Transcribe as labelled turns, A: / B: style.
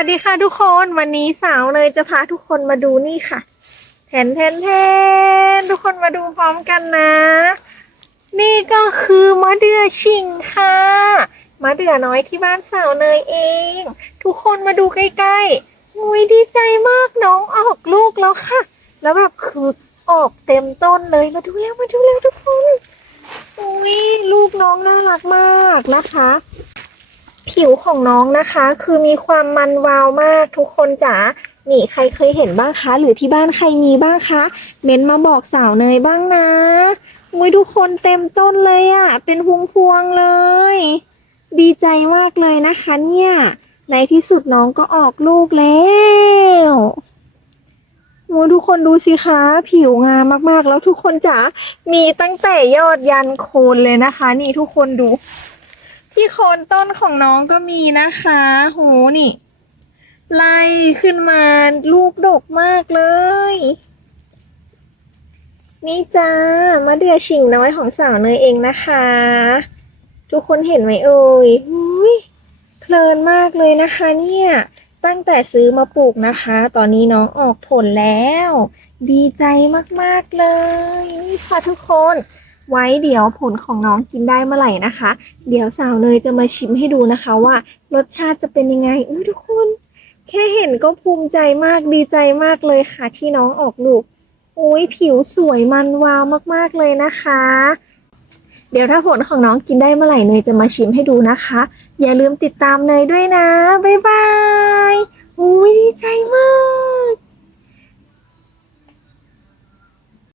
A: วัสดีค่ะทุกคนวันนี้สาวเลยจะพาทุกคนมาดูนี่ค่ะแทนแทนแทนทุกคนมาดูพร้อมกันนะ นี่ก็คือมะเดื่อชิงค่ะมะเดื่อน้อยที่บ้านสาวเนยเอง ทุกคนมาดูใกล้ๆมุยดีใจมากน้องออกลูกแล้วค่ะ แล้วแบบคือออกเต็มต้นเลยมาดูแล้วมาดูแล้วทุกคนอุ้ยลูกน้องน่ารักมากนะคะ ผิวของน้องนะคะ คือมีความมันวาวมากทุกคนจ๋านี่ใครเคยเห็นบ้างคะ หรือที่บ้านใครมีบ้างคะเม้นมาบอกสาวเนยบ้างนะอุ้ยทุกคนเต็มต้นเลยอะ่ะ เป็นพวงพวงๆเลย ดีใจมากเลยนะคะเนี่ยในที่สุดน้องก็ออกลูกแล้วโอ้ยทุกคนดูสิคะผิวงามมากๆ แล้วทุกคนจ๋ามีตั้งแต่ยอดยันโคนเลยนะคะ นี่ทุกคนดู ที่โคนต้นของน้องก็มีนะคะโหนี่ ไล่ขึ้นมาลูกดกมากเลย นี่จ้ามะเดื่อฉิงน้อยของสาวเนยเองนะคะ ทุกคนเห็นไหมเอ่ยหุยเพลินมากเลยนะคะ เนี่ย ตั้งแต่ซื้อมาปลูกนะคะ ตอนนี้น้องออกผลแล้ว ดีใจมากๆเลยนี่ค่ะทุกคน ไว้เดี๋ยวผลของน้องกินได้เมื่อไหร่นะคะ เดี๋ยวสาวเนยจะมาชิมให้ดูนะคะว่ารสชาติจะเป็นยังไงอุ้ยทุกคน แค่เห็นก็ภูมิใจมากดีใจมากเลยค่ะ ที่น้องออกลูกโอ้ยผิวสวยมันวาวมากๆเลยนะคะ เดี๋ยวถ้าผลของน้องกินได้เมื่อไหร่เนยจะมาชิมให้ดูนะคะ อย่าลืมติดตามเนยด้วยนะบ๊ายบายโอ้ยดีใจมาก